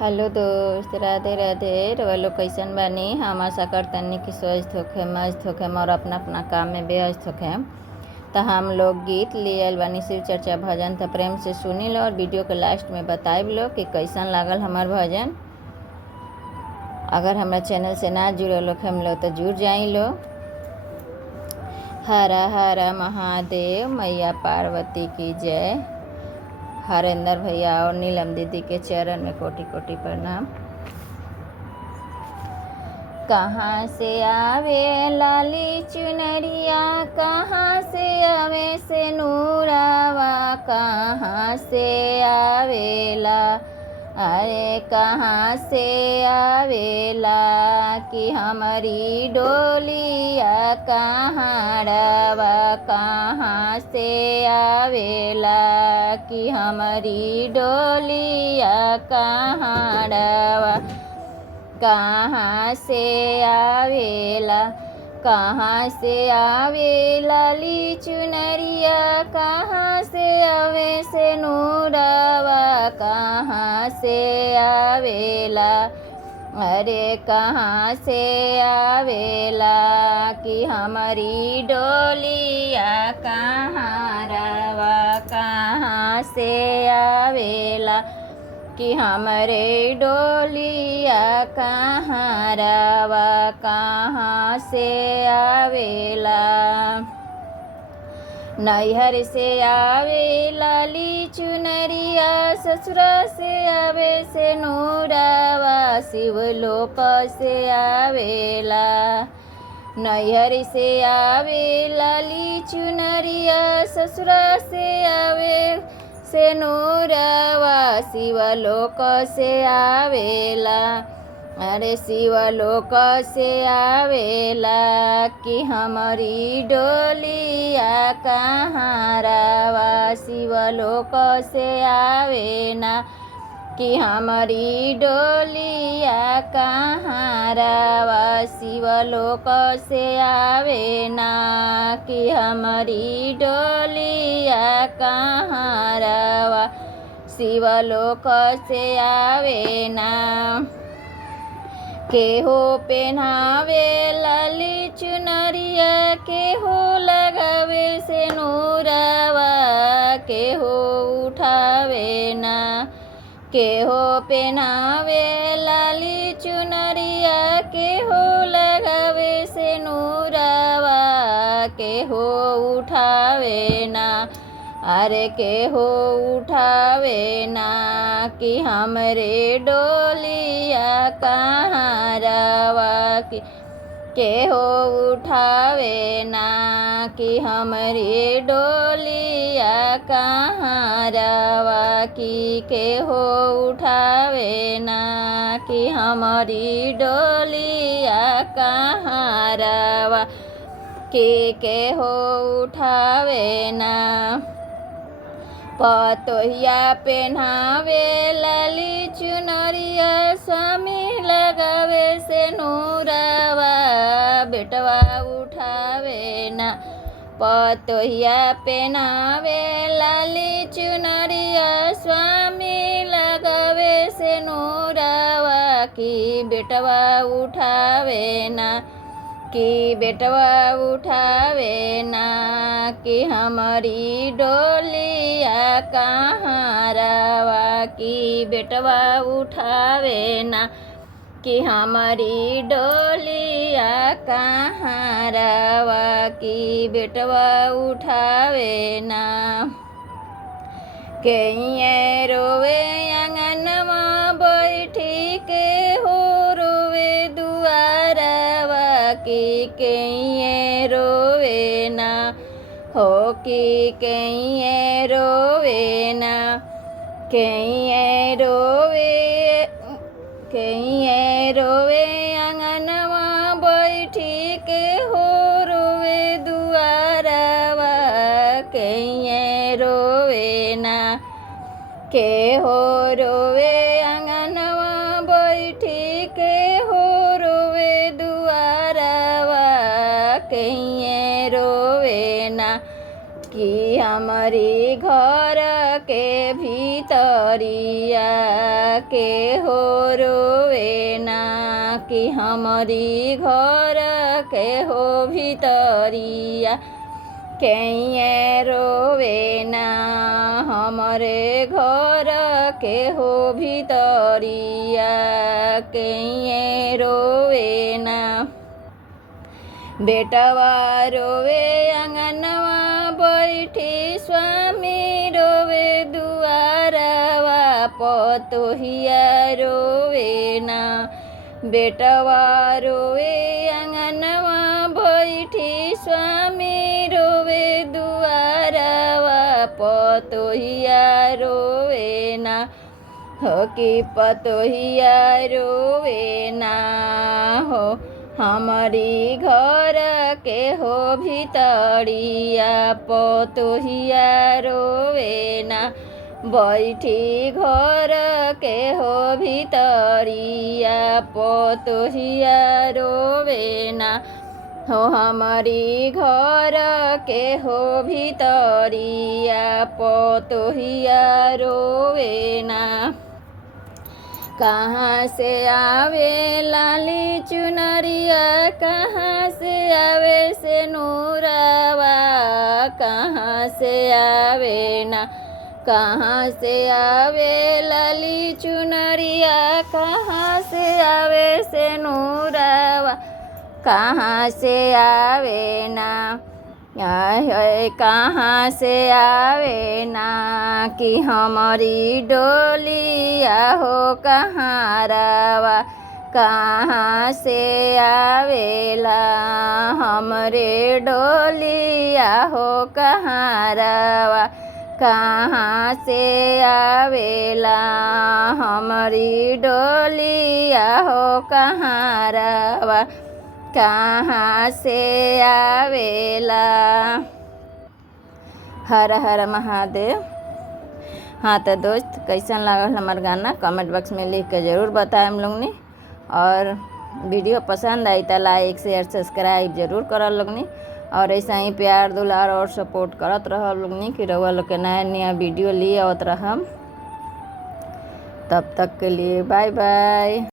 Hello दोस्त, राधे राधे। रउआ लोग कैसन बानी? हम आशा करतनी कि स्वस्थ होखे, मस्त होखे और अपना अपना काम में व्यस्त होखे। तो हम लोग गीत ले आयल बानी, शिव चर्चा भजन। तो प्रेम से सुनी लो और वीडियो के लास्ट में बताइब लो कि कैसन लागल हमार भजन। अगर हमारा चैनल से ना जुड़ल होखे लो तो जुड़ जाई लो। हर हर महादेव, मैया पार्वती की जय। हरेंद्र भैया और नीलम दीदी के चरण में कोटि कोटि प्रणाम। कहाँ से आवे लाली चुनरिया, कहाँ से आवे से नूरावा, कहाँ से आवेला, अरे कहाँ से आवेला कि हमारी डोलिया कहाँ डावा, कहाँ से आवेला कि हमारी डोलिया कहाँ डावा, कहाँ से आवेला, कहाँ से आवेला ली चुनरिया, कहाँ से आवे से नूरावा, कहाँ से आवेला, अरे कहाँ से आवेला कि हमारी डोलिया कहाँ रवा, कहाँ से आवेला कि हमारे डोलिया कहाँ रवा, कहाँ से आवेला। नैहर से आवे लाली चुनरिया, ससुरा से आवे से नूरावा, शिवलोक से आवेला। नैहर से आवे लाली चुनरिया, ससुरा से आवे से नूरावा, शिवलोक से आवेला, अरे शिवलोक से आवेला कि हमारी डोलिया कहाँ रवा, शिवलोक से आवेना कि हमारी डोलिया कहाँ रवा, शिवलोक से आवेना कि हमारी डोलिया कहाँ रवा, शिवलोक से आवेना। केहो पहनावे लाली चुनरिया, केहो लगावे से नूरावा, केहो उठावे ना, केहो पहनावे लाली चुनरिया, केहो लगावे से नूरावा, केहो उठावे ना, अरे केहो उठावे ना कि हमरे डोलिया कहाँ रवा, कि केहो उठावे ना कि हमरे डोलिया कहाँ रवा, कि केहो उठावे ना कि हमारी डोलिया कहाँ रवा, कि केहो उठावे ना। पतोहिया पहनावे लाली चुनरिया, स्वामी लगावे से नूरावा, बेटवा उठावे ना। पतोहिया पहनावे लाली चुनरिया, स्वामी लगावे से नूरावा, कि बेटवा उठावे ना, कि बेटवा उठावे ना कि हमारी डोलिया कहाँ रवा, कि बेटवा उठावे ना कि हमारी डोलिया कहाँ रवा, कि बेटवा उठावे ना। कहीं रोवे आंगनवा बैठी, के हो रोवे दुआरवा, कि कहीं रोवे ना हो, कि कहीं रोवे ना, कहीं रोवे, कहीं रोवे आंगनवा बैठी, के हो रोवे दुआरवा, कहीं रोवे ना, के हो रोवे आंगनवा बैठी, के हो रोवे दुआरवा, कहीं रोवे ना कि हमारी घर के भीतरिया के हो रोवे ना, कि हमारी घर के हो भितरिया के रोवे ना, हमारे घर के हो भितरिया के रोवे ना। बेटवा रोवे अंगनवा बैठी, स्वामी रोवे दुआरवा, पतोहिया रोवे ना। बेटवा रोवे अंगनवा बैठी, स्वामी रोवे दुआरवा, पतोहिया रोवे ना। हो कि पतोहिया रोवे ना हो, हमारी घर के हो भितरिया, पतोहिया रोवे ना। बैठी घर के हो भितरिया, पतोहिया रोवे ना हो, हमारी घर के हो भितरिया, पतोहिया रोवे ना। कहाँ से आवे लाली चुनरिया, कहाँ से आवे से नूरवा, कहाँ से आवे ना। कहाँ से आवे लाली चुनरिया, कहाँ से आवे से नूरवा, कहाँ से आवे ना। कहाँ से आवे ना, कि हमारी डोलिया हो कहाँरवा, कहाँ से आवेला हमरे डोलिया हो कहाँरवा, कहाँ से आवेला हमारी डोलिया हो कहाँरवा, कहाँ से आवेला। हर हर महादेव। हाँ तो दोस्त, कैसन लागल हमार गाना कमेंट बॉक्स में लिख के ज़रूर बताएं हम लोग ने। और वीडियो पसंद आई तो लाइक शेयर सब्सक्राइब जरूर कर लोग ने। और ऐसा ही प्यार दुलार और सपोर्ट करत रह लोग ने कि रउआ लोग के नया नया वीडियो लिए आवत रहम। तब तक के लिए बाय बाय।